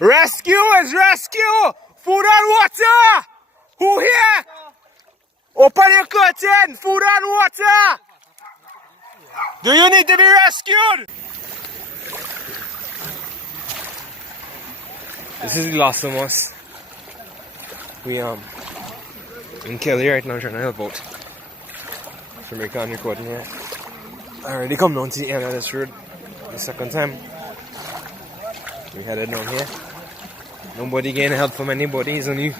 Rescuers, rescue! Food and water! Who here? Open your curtain! Food and water! Do you need to be rescued? This is the last of us. We in Kelly right now trying to help out. From American recording here. I already come down to the end of this road the second time. We headed down here. Nobody getting help from anybody. It's only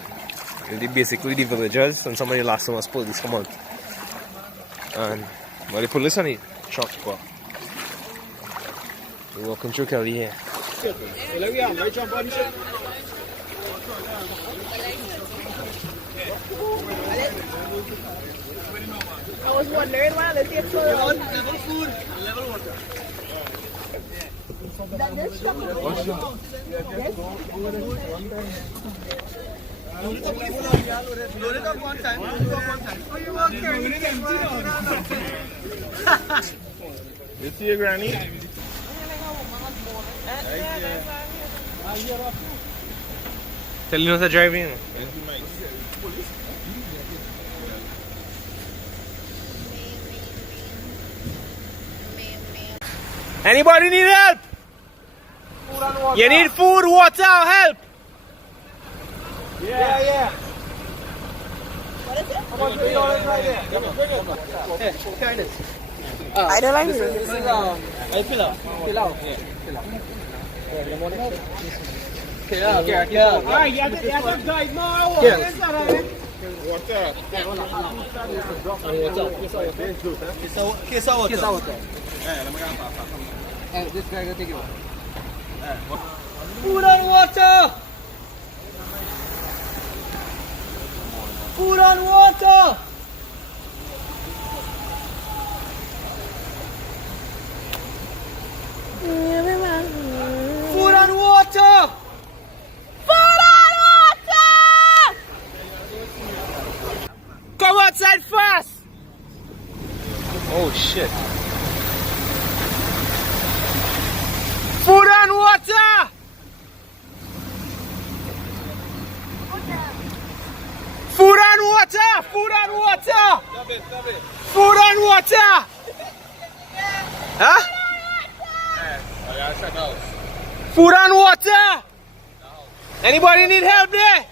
basically the villagers and some of the last of us police come out. And well, the police on the truck, but we're walking through Kelly here. I was wondering why they take so long. Level food, level water. Load it up one time. You see your granny? Tell you not to drive in. Anybody need help? You need food, water, help? Yeah. What is it? Come on, bring it right there. Carry this. I don't like this. This is I fill out. Alright, you have to guide now. Water. This guy will take it. Food and water! Food and water! Food and water! Food and water! Come outside fast! Oh shit. Food and water! Food and water! Food and water! Food and water! Huh? Food and water! Anybody need help there?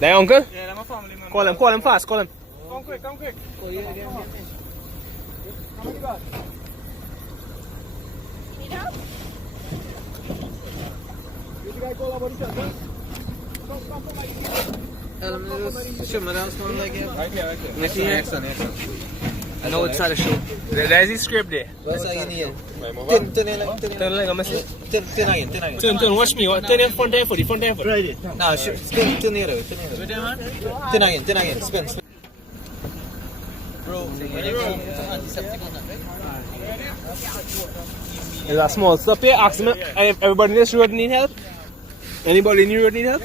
There, uncle? Yeah, I'm a family man. Call him fast, call him. Come quick. Oh, yeah. Come on. Need help? You guys call about each other? Right here. Next one. I know it's not a show. There's the script there. Turn, watch me. Turn your front there for the front there for. Right. No, turn here. Turn again. Spin. Bro, when you go antiseptic on that, right? There's a small stop here. Ask them if everybody in this road need help. Anybody in the road need help?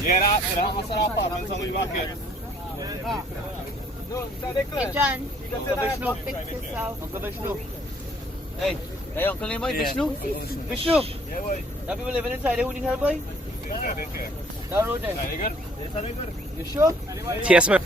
Yeah, that's our apartment. Somebody back here. Hey, John. Go fix yourself. Uncle Vishnu. Hey, Uncle name boy, Vishnu? Vishnu? Now people living inside there who need help, boy? Down road there. Are you good? Yes, are you good? You sure? Yes, ma'am.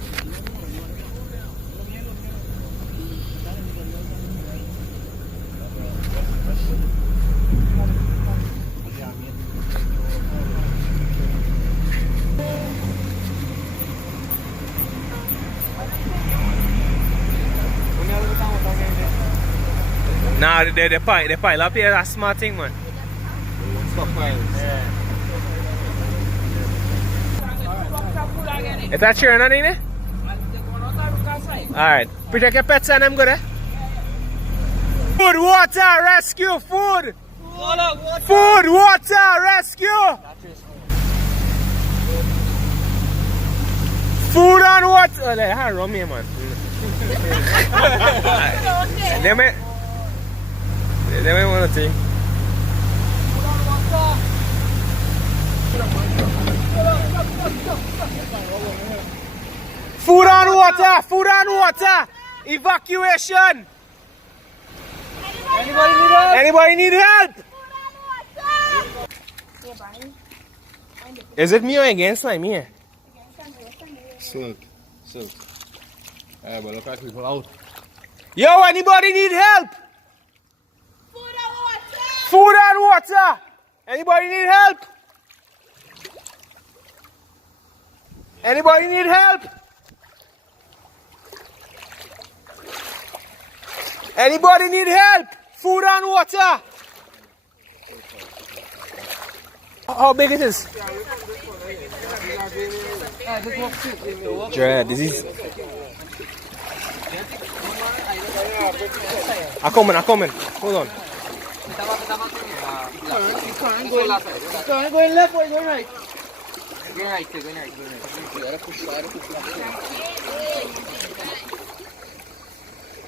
Nah, the pile up here, that's a smart thing, man. Is that chair not in it? Alright. Protect your pets and I'm good, eh? Food, water, rescue, food! Food, water, rescue! what? Like, how rum here, man. They may want to see. Food and water! Food and water! Evacuation! Anybody need help? Anybody need help? Is it me or against like me? Silk. But look at people out. Yo, anybody need help? Food and water! Food and water! Anybody need help? Anybody need help? Anybody need help? Food and water! How big it is? Dread, this is... I'm coming. Hold on. Going left or going right? Going right.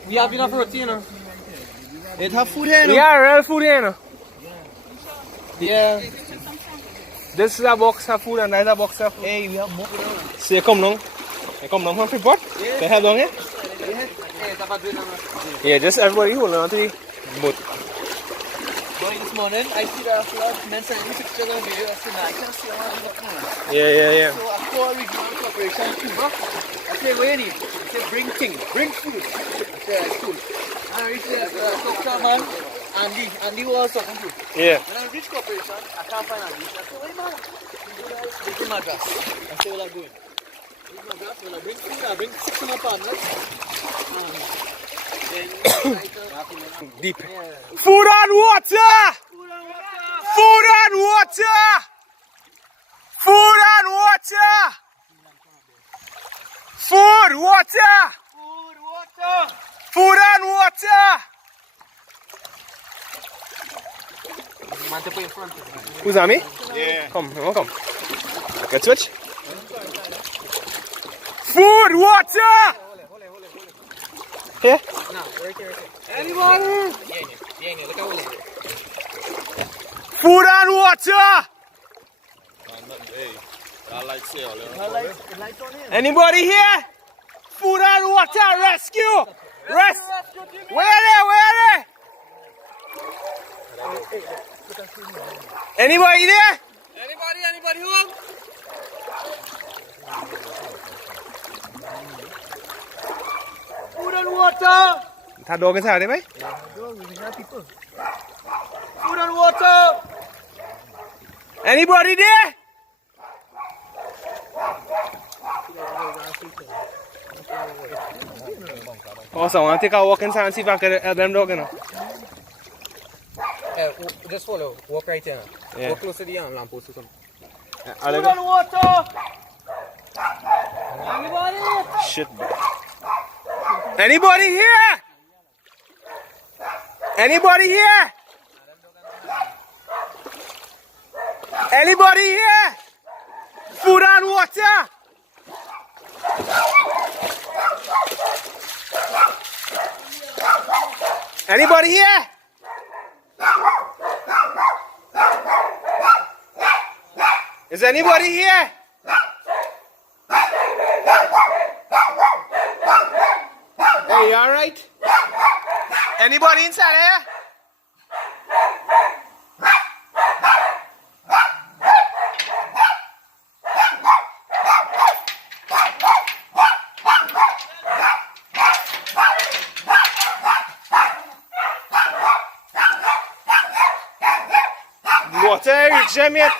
We have enough routine, no? It have food here, no? Yeah, real food here, no? Yeah. This is a box of food and that is a box of food. Hey, we have more. So you come down from Freeport? They have down here? Yeah, just everybody hold on to the boat. Boy, this morning, I see the flood, men sending pictures of video, I said, I can't see how I'm looking. Yeah. So I call regional corporation Cuba. I say, what you need? I say, bring food. I say, that's cool. And I reach there, so I talk to a man, Andy was talking to. Yeah. When I reach corporation, I can't find Andy. I say, wait man, this is my grass. I say, what I'm doing? This is my grass. When I bring food, I bring 6 of my partners. Deep. Food and water! Food and water! Food and water! Food, water! Food and water! Man, to put in front. Who's that, me? Yeah. Come. Get switch. Food, water! Here? No, right here. Anybody? Yeah, look at all Food and water! I like sail. lights on here. Anybody here? Food and water rescue! Where they? Anybody there? Anybody home? Food and water! That dog inside, right? Food and water! Anybody there? Also, I want to take a walk inside and see if I can help them dog, you know. Just follow. Walk right here. Yeah. Walk close to the lamppost or something. Food and water! Anybody? Shit, bro. Anybody here? Anybody here? Anybody here? Food and water? Anybody here? Is anybody here? Hey, you alright? Anybody inside here? Water, reach them yet?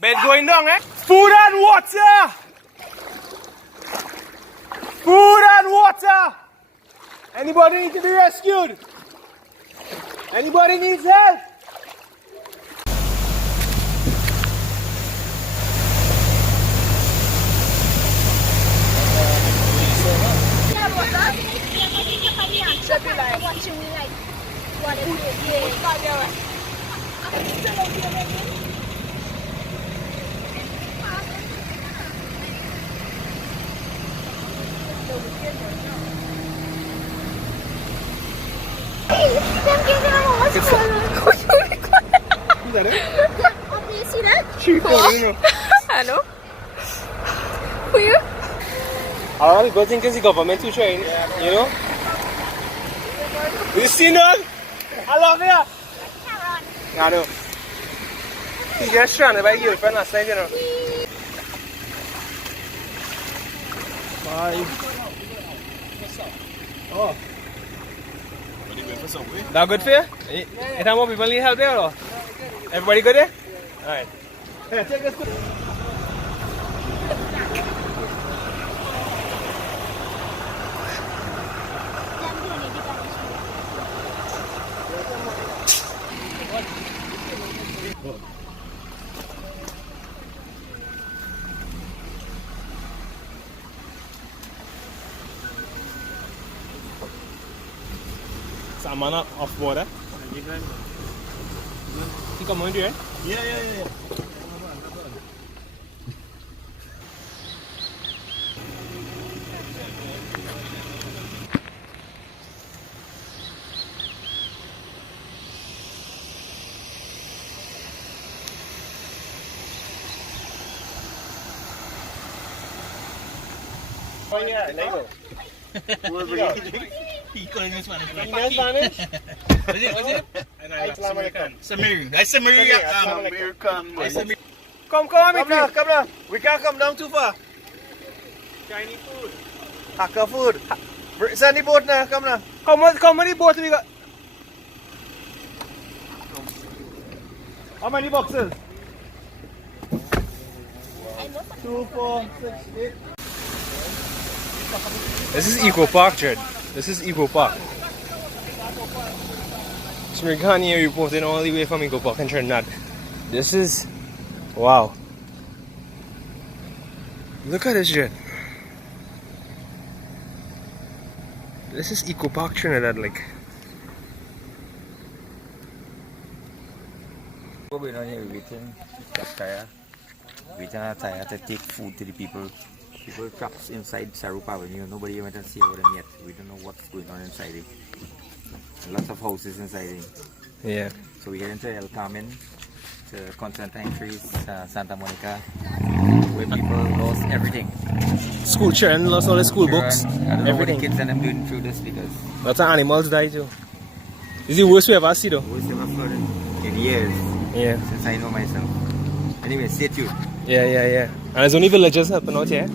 Bed going down, eh? Food and water! Food and water! Anybody need to be rescued? Anybody needs help? Should be like watching me like what is it? See that? Hello? Who you? A lot of people think it's the government who trying, you know? You see dog? I love you. I know. He just stranded by your girlfriend last night, you know. Bye. Oh. That good for you? Is that more people need help there or? Everybody good there? Alright. Here, take this. Salmon off water. You come on, right? Yeah. Oh yeah, there you go. He calling me Spanish. You know Spanish? What's it? Samir. That's Samir. Come, come. We can't come down too far. Chinese food. Hakka food. Send the boat now. Come now. Come on the boat we got. How many boxes? 2, 4, 6, 8. This is Eco Park, Jed. This is Eco Park. Smirghani reporting all the way from Eco Park in Trinidad. This is... wow. Look at this, Jed. This is Eco Park Trinidad, like. We're not here waiting to take food to the people. People trapped inside Sarup Avenue. Nobody went and see about them yet. We don't know what's going on inside it. Lots of houses inside it. Yeah. So we get into El Carmen, to Constantine Trees, Santa Monica, where people lost everything. School children lost all the school books. I don't know Everything. what the kids end up doing through this because Lots of animals died too. This is the worst we ever see though. worst ever flood in years Yeah. since I know myself. Anyway, stay tuned. Yeah. And there's only villagers helping out here.